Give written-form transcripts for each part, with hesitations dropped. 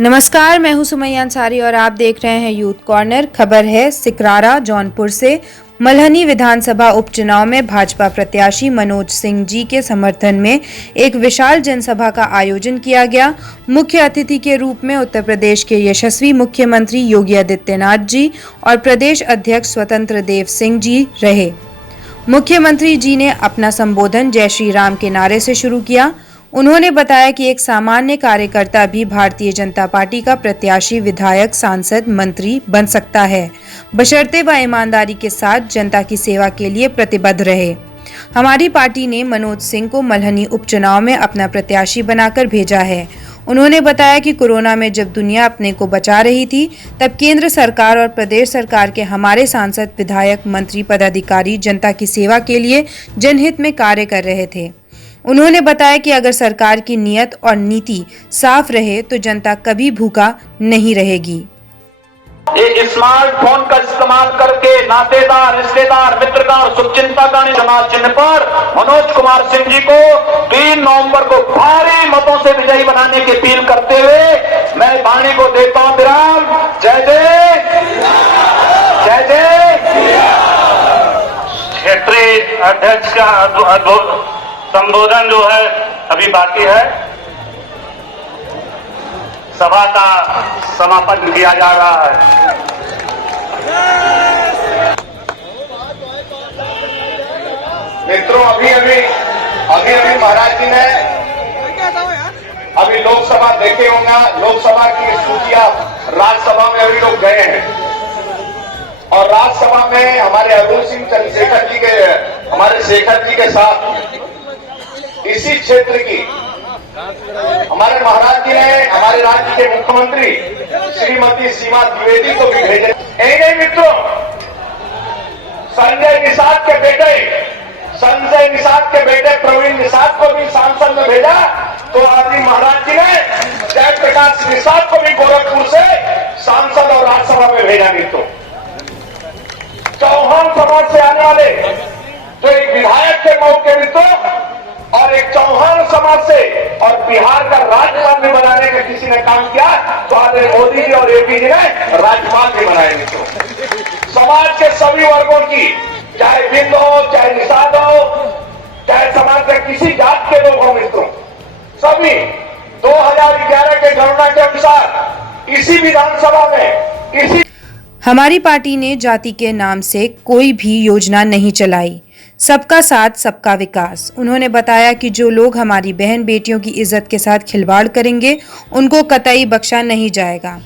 नमस्कार, मैं हूं सुमैया अंसारी और आप देख रहे हैं यूथ कॉर्नर। खबर है सिकरारा जौनपुर से। मल्हनी विधानसभा उपचुनाव में भाजपा प्रत्याशी मनोज सिंह जी के समर्थन में एक विशाल जनसभा का आयोजन किया गया। मुख्य अतिथि के रूप में उत्तर प्रदेश के यशस्वी मुख्यमंत्री योगी आदित्यनाथ जी और प्रदेश अध्यक्ष स्वतंत्र देव सिंह जी रहे। मुख्यमंत्री जी ने अपना संबोधन जय श्री राम के नारे से शुरू किया। उन्होंने बताया कि एक सामान्य कार्यकर्ता भी भारतीय जनता पार्टी का प्रत्याशी, विधायक, सांसद, मंत्री बन सकता है, बशर्ते वह ईमानदारी के साथ जनता की सेवा के लिए प्रतिबद्ध रहे। हमारी पार्टी ने मनोज सिंह को मल्हनी उपचुनाव में अपना प्रत्याशी बनाकर भेजा है। उन्होंने बताया कि कोरोना में जब दुनिया अपने को बचा रही थी, तब केंद्र सरकार और प्रदेश सरकार के हमारे सांसद, विधायक, मंत्री, पदाधिकारी जनता की सेवा के लिए जनहित में कार्य कर रहे थे। उन्होंने बताया कि अगर सरकार की नीयत और नीति साफ रहे तो जनता कभी भूखा नहीं रहेगी। एक स्मार्टफोन का इस्तेमाल करके नातेदार, रिश्तेदार, मित्रगण, शुभचिंतकगण चुनाव चिन्ह पर मनोज कुमार सिंह जी को 3 नवंबर को भारी मतों से विजयी बनाने की अपील करते हुए मैं वाणी को देता हूं विराम। जय जय जय जय। क्षेत्रीय अध्यक्ष का संबोधन जो है अभी बाकी है। सभा का समापन किया जा रहा है। मित्रों, अभी महाराज जी ने अभी लोकसभा देखे होंगे। लोकसभा की सूचियां राज्यसभा में अभी लोग गए हैं और राज्यसभा में हमारे अरुण सिंह चंद्रशेखर जी के, हमारे शेखर जी के साथ इसी क्षेत्र की हमारे महाराज जी ने हमारे राज्य के मुख्यमंत्री श्रीमती सीमा द्विवेदी को भी भेजे। नहीं मित्रों, संजय निषाद के बेटे प्रवीण निषाद को भी सांसद में भेजा, तो आज महाराज जी ने जयप्रकाश निषाद को भी गोरखपुर से सांसद और राज्यसभा में भेजा। मित्रों, चौहान समाज से आने वाले तो एक विधायक के मौके मित्रों और एक चौहान समाज से और बिहार का राज्यपाल भी बनाने का किसी ने काम किया, तो आज मोदी जी और एपी जी ने राज्यपाल भी बनाए। मित्रों, समाज के सभी वर्गों की, चाहे बिंद हो, चाहे निषाद हो, चाहे समाज के किसी जात के लोग हो, मित्रों सभी 2011 के गणना के अनुसार इसी विधानसभा में इसी हमारी पार्टी ने जाति के नाम से कोई भी योजना नहीं चलाई। सबका साथ सबका विकास। उन्होंने बताया कि जो लोग हमारी बहन बेटियों की इज्जत के साथ खिलवाड़ करेंगे उनको कतई बख्शा नहीं जाएगा।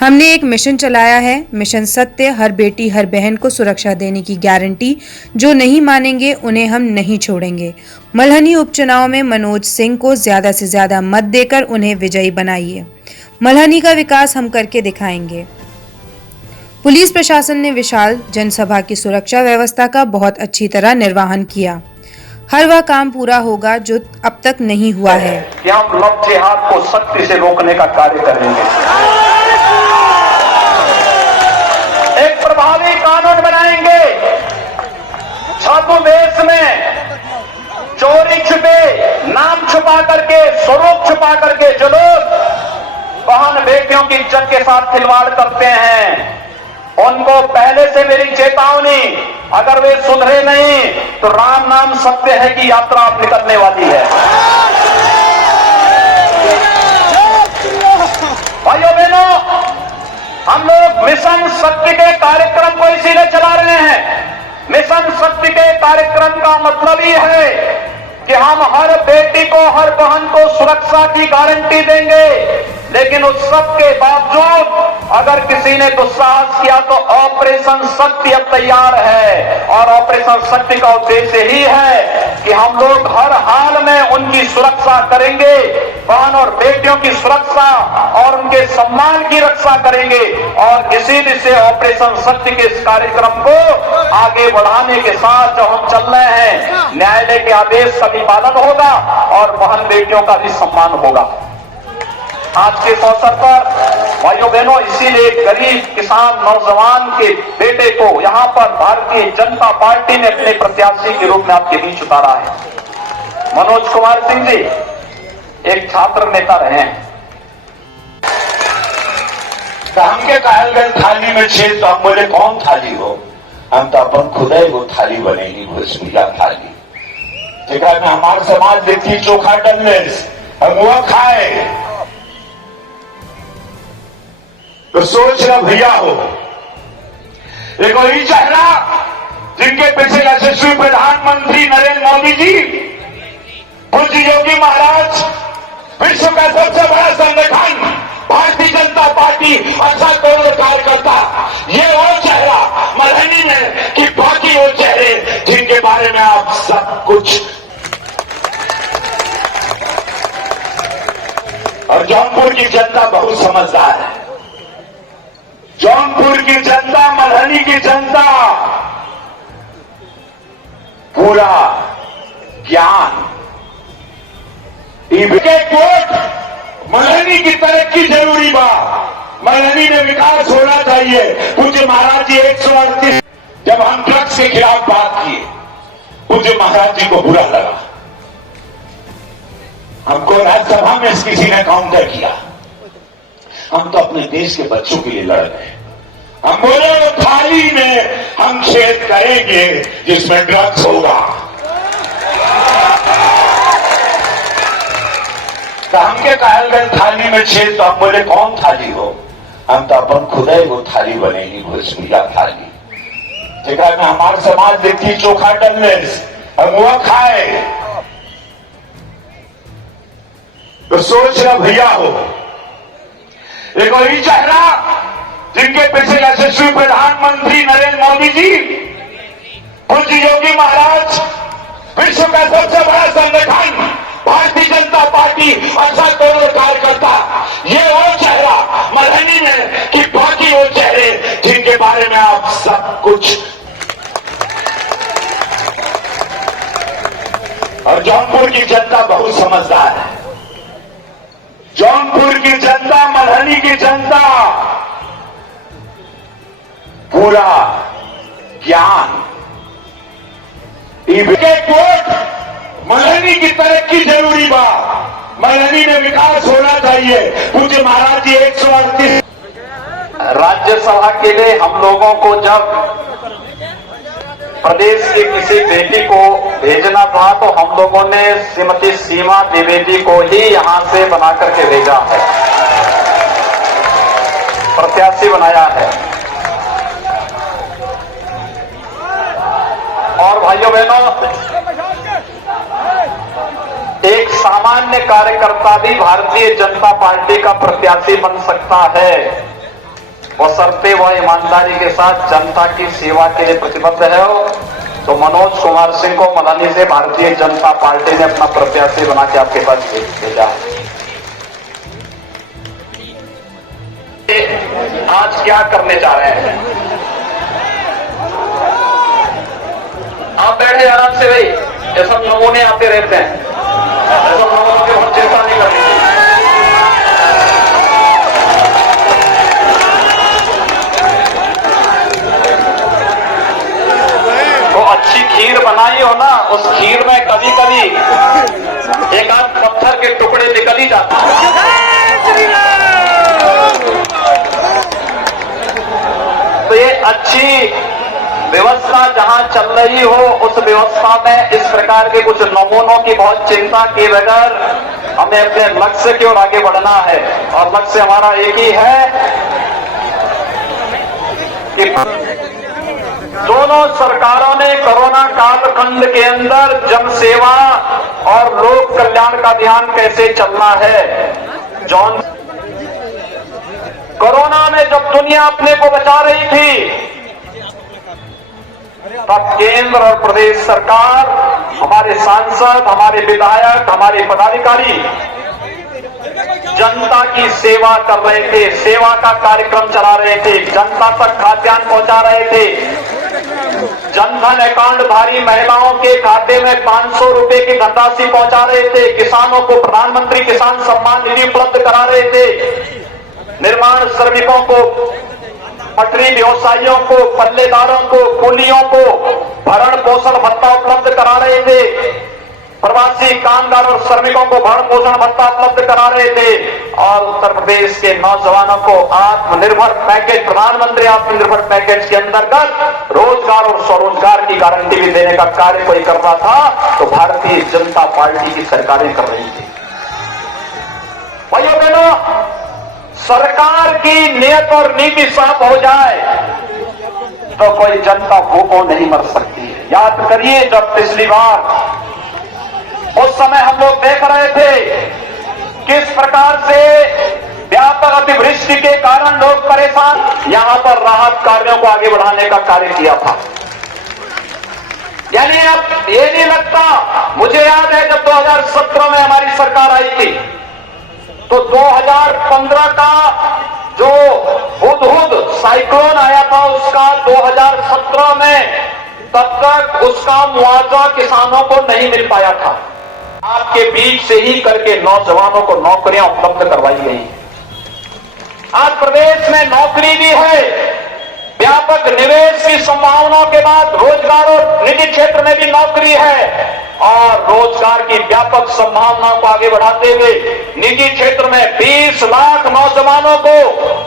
हमने एक मिशन चलाया है, मिशन सत्य। हर बेटी हर बहन को सुरक्षा देने की गारंटी। जो नहीं मानेंगे उन्हें हम नहीं छोड़ेंगे। मल्हनी उपचुनाव में मनोज सिंह को ज्यादा से ज्यादा मत देकर उन्हें विजयी बनाइए। मल्हनी का विकास हम करके दिखाएंगे। पुलिस प्रशासन ने विशाल जनसभा की सुरक्षा व्यवस्था का बहुत अच्छी तरह निर्वहन किया। हर वह काम पूरा होगा जो अब तक नहीं हुआ है। कि हम लव जिहाद को सख्ती से रोकने का कार्य करेंगे। एक प्रभावी कानून बनाएंगे। छात्र देश में चोरी छुपे, नाम छुपा करके, स्वरूप छुपा करके जो लोग बहन बेटियों की इज्जत के साथ खिलवाड़ करते हैं, उनको पहले से मेरी चेतावनी, अगर वे सुधरे नहीं तो राम नाम सत्य है कि यात्रा अब निकलने वाली है। भाइयों बहनों, हम लोग मिशन शक्ति के कार्यक्रम को इसीलिए चला रहे हैं। मिशन शक्ति के कार्यक्रम का मतलब ही है कि हम हर बेटी को, हर बहन को सुरक्षा की गारंटी देंगे। लेकिन उस सब के बावजूद अगर किसी ने दुस्साहस किया तो ऑपरेशन शक्ति अब तैयार है। और ऑपरेशन शक्ति का उद्देश्य ही है कि हम लोग हर हाल में उनकी सुरक्षा करेंगे, बहन और बेटियों की सुरक्षा और उनके सम्मान की रक्षा करेंगे। और इसीलिए से ऑपरेशन शक्ति के इस कार्यक्रम को आगे बढ़ाने के साथ जो हम चल रहे हैं, न्यायालय के आदेश का भी पालन होगा और बहन बेटियों का भी सम्मान होगा। आज के इस अवसर पर भाइयों बहनों, इसीलिए गरीब किसान नौजवान के बेटे को यहां पर भारतीय जनता पार्टी ने अपने प्रत्याशी के रूप में आपके बीच उतारा है। मनोज कुमार सिंह जी एक छात्र नेता रहे हैं। तो हमके कहल गए थाली में छेद, तो हम बोले कौन थाली हो? हम तो अपन खुद ही वो थाली बनेगी, भोजपुरिया थाली, जेकरा में हमारे समाज देखी चोखा डलने हम वो खाए। तो सोच रहा भैया हो, एक वही चेहरा जिनके पीछे यशस्वी प्रधानमंत्री नरेंद्र मोदी जी, पूज्य योगी महाराज, विश्व का सबसे बड़ा संगठन भारतीय जनता पार्टी, 8 करोड़ कार्यकर्ता, ये वो चेहरा मल्हनी में कि बाकी वो चेहरे जिनके बारे में आप सब कुछ। और जौनपुर की जनता बहुत समझदार है। जौनपुर की जनता, मल्हनी की जनता पूरा ज्ञान, इनके वोट मल्हनी की तरक्की जरूरी बा, मल्हनी में विकास होना चाहिए। पूज्य महाराज जी 138 जब हम ड्रग्स के खिलाफ बात किए, पूज्य महाराज जी को बुरा लगा। हमको राज्यसभा में किसी ने काउंटर किया। हम तो अपने देश के बच्चों के लिए लड़ रहे हैं। हम बोले वो थाली में हम छेद करेंगे जिसमें ड्रग्स होगा। तो हमके कहल गए थाली में छेद, तो हम बोले कौन थाली हो? हम तो अपन खुद ही वो थाली बनेगी, भोजपुरिया थाली, जेकरा में हमारे समाज देखी चोखा डलने हम वो खाए। तो सोच रहा भैया हो, एक वही चेहरा जिनके पीछे यशस्वी प्रधानमंत्री नरेंद्र मोदी जी, पूज्य योगी महाराज, विश्व का सबसे बड़ा संगठन भारतीय जनता पार्टी, 8 करोड़ कार्यकर्ता, ये वो चेहरा मल्हनी में कि बाकी वो चेहरे जिनके बारे में आप सब कुछ। और जौनपुर की जनता बहुत समझदार है। जौनपुर की जनता, मल्हनी की जनता पूरा ज्ञान, इनके वोट मल्हनी की तरक्की जरूरी बा, मल्हनी में विकास होना चाहिए। पूज्य महाराज जी 138 राज्यसभा के लिए हम लोगों को जब प्रदेश की किसी बेटी को भेजना था तो हम लोगों ने श्रीमती सीमा द्विवेदी को ही यहां से बना करके भेजा है, प्रत्याशी बनाया है। और भाइयों बहनों, एक सामान्य कार्यकर्ता भी भारतीय जनता पार्टी का प्रत्याशी बन सकता है, बशर्ते वह ईमानदारी के साथ जनता की सेवा के लिए प्रतिबद्ध है। तो मनोज कुमार सिंह को मल्हनी से भारतीय जनता पार्टी ने अपना प्रत्याशी बना के आपके पास भेजा। आज क्या करने जा रहे हैं? आप बैठे आराम से भाई, ये सब नमूने आते रहते हैं, ये सब नमूनों की बहुत चिंता नहीं करनी। तो अच्छी खीर बनाई हो ना, उस खीर में कभी कभी एक आध पत्थर के टुकड़े निकल ही जाते हैं। तो ये अच्छी व्यवस्था जहां चल रही हो, उस व्यवस्था में इस प्रकार के कुछ नमूनों की बहुत चिंता किए बगैर हमें अपने लक्ष्य की ओर आगे बढ़ना है। और लक्ष्य हमारा एक ही है कि दोनों सरकारों ने कोरोना कालखंड के अंदर जन सेवा और लोक कल्याण का ध्यान कैसे चलना है। कोरोना में जब दुनिया अपने को बचा रही थी, तब केंद्र और प्रदेश सरकार, हमारे सांसद, हमारे विधायक, हमारे पदाधिकारी जनता की सेवा कर रहे थे, सेवा का कार्यक्रम चला रहे थे, जनता तक खाद्यान्न पहुंचा रहे थे। जनधन अकाउंट धारी महिलाओं के खाते में 500 रुपए की धनराशि पहुंचा रहे थे। किसानों को प्रधानमंत्री किसान सम्मान निधि उपलब्ध करा रहे थे। निर्माण श्रमिकों को, पटरी व्यवसायियों को, पल्लेदारों को, कूलियों को भरण पोषण भत्ता उपलब्ध करा रहे थे। प्रवासी प्रवासी कामगार और श्रमिकों को भरण पोषण भत्ता उपलब्ध करा रहे थे और उत्तर प्रदेश के नौजवानों को आत्मनिर्भर पैकेज, प्रधानमंत्री आत्मनिर्भर पैकेज के अंतर्गत रोजगार और स्वरोजगार की गारंटी भी देने का कार्य कोई कर रहा था तो भारतीय जनता पार्टी की सरकारें कर रही थी। भाइयों बहनों, सरकार की नियत और नीति साफ हो जाए तो कोई जनता भूखों नहीं मर सकती है। याद करिए, जब पिछली बार उस समय हम लोग देख रहे थे किस प्रकार से व्यापक अतिवृष्टि के कारण लोग परेशान, यहां पर राहत कार्यों को आगे बढ़ाने का कार्य किया था। यानी अब ये नहीं लगता, मुझे याद है जब 2017 में हमारी सरकार आई थी तो 2015 का जो हुदहुद साइक्लोन आया था उसका 2017 में तब तक उसका मुआवजा किसानों को नहीं मिल पाया था। आपके बीच से ही करके नौजवानों को नौकरियां उपलब्ध करवाई गई। आज प्रदेश में नौकरी भी है, व्यापक निवेश की संभावनाओं के बाद रोजगार और निजी क्षेत्र में भी नौकरी है और रोजगार की व्यापक संभावनाओं को आगे बढ़ाते हुए निजी क्षेत्र में 20 लाख नौजवानों को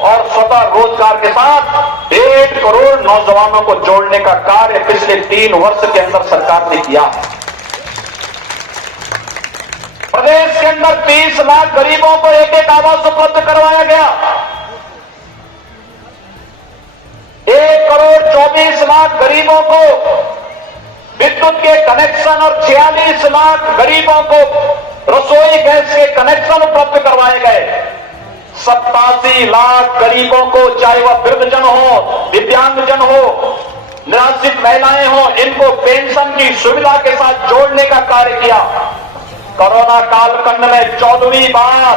और स्वतः रोजगार के साथ 1.5 करोड़ नौजवानों को जोड़ने का कार्य पिछले 3 वर्ष के अंदर सरकार ने किया। प्रदेश के अंदर 30 लाख गरीबों को एक आवास उपलब्ध करवाया गया। 1 करोड़ 24 लाख गरीबों को विद्युत के कनेक्शन और 46 लाख गरीबों को रसोई गैस के कनेक्शन उपलब्ध करवाए गए। 87 लाख गरीबों को, चाहे वह वृद्धजन हो, दिव्यांगजन हो, निराश्रित महिलाएं हो, इनको पेंशन की सुविधा के साथ जोड़ने का कार्य किया। कोरोना कालखंड में 14वीं बार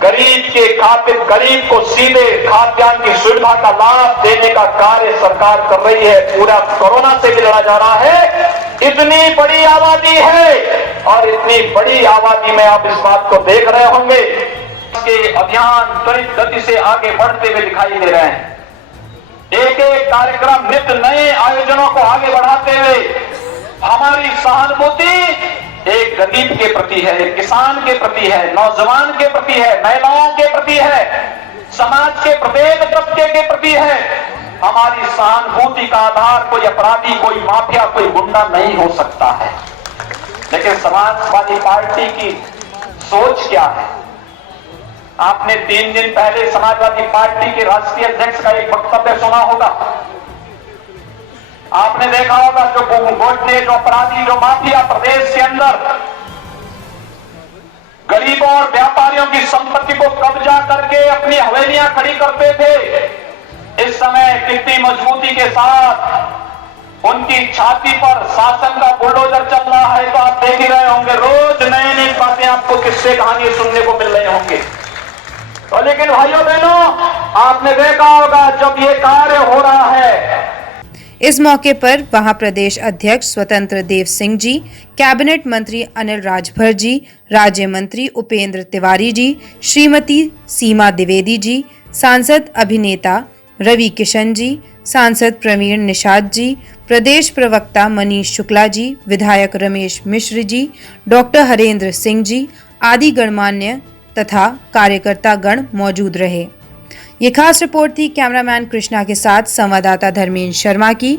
गरीब को सीधे खाद्यान्न की सुविधा का लाभ देने का कार्य सरकार कर रही है। पूरा कोरोना से भी लड़ा जा रहा है। इतनी बड़ी आबादी है और इतनी बड़ी आबादी में आप इस बात को देख रहे होंगे कि अभियान त्वरित गति से आगे बढ़ते हुए दिखाई दे रहे हैं। एक एक कार्यक्रम, नित्य नए आयोजनों को आगे बढ़ाते हुए हमारी सहानुभूति एक गरीब के प्रति है, एक किसान के प्रति है, नौजवान के प्रति है, महिलाओं के प्रति है, समाज के प्रत्येक तबके के प्रति है। हमारी सहानुभूति का आधार कोई अपराधी, कोई माफिया, कोई गुंडा नहीं हो सकता है। लेकिन समाजवादी पार्टी की सोच क्या है? आपने 3 दिन पहले समाजवादी पार्टी के राष्ट्रीय अध्यक्ष का एक वक्तव्य सुना होगा। आपने देखा होगा जो गुंडे, जो अपराधी, जो माफिया प्रदेश के अंदर गरीबों और व्यापारियों की संपत्ति को कब्जा करके अपनी हवेलियां खड़ी करते थे, इस समय कितनी मजबूती के साथ उनकी छाती पर शासन का बुलडोजर चल रहा है। तो आप देख ही रहे होंगे, रोज नई नई बातें आपको किस्से कहानी सुनने को मिल रहे होंगे। तो लेकिन भाइयों बहनों, आपने देखा होगा जब ये कार्य हो रहा है, इस मौके पर वहां प्रदेश अध्यक्ष स्वतंत्र देव सिंह जी, कैबिनेट मंत्री अनिल राजभर जी, राज्य मंत्री उपेंद्र तिवारी जी, श्रीमती सीमा द्विवेदी जी, सांसद अभिनेता रवि किशन जी, सांसद प्रवीण निषाद जी, प्रदेश प्रवक्ता मनीष शुक्ला जी, विधायक रमेश मिश्र जी, डॉक्टर हरेंद्र सिंह जी आदि गणमान्य तथा कार्यकर्ता गण मौजूद रहे। ये खास रिपोर्ट थी कैमरामैन कृष्णा के साथ संवाददाता धर्मेंद्र शर्मा की।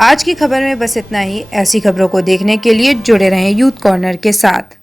आज की खबर में बस इतना ही। ऐसी खबरों को देखने के लिए जुड़े रहें यूथ कॉर्नर के साथ।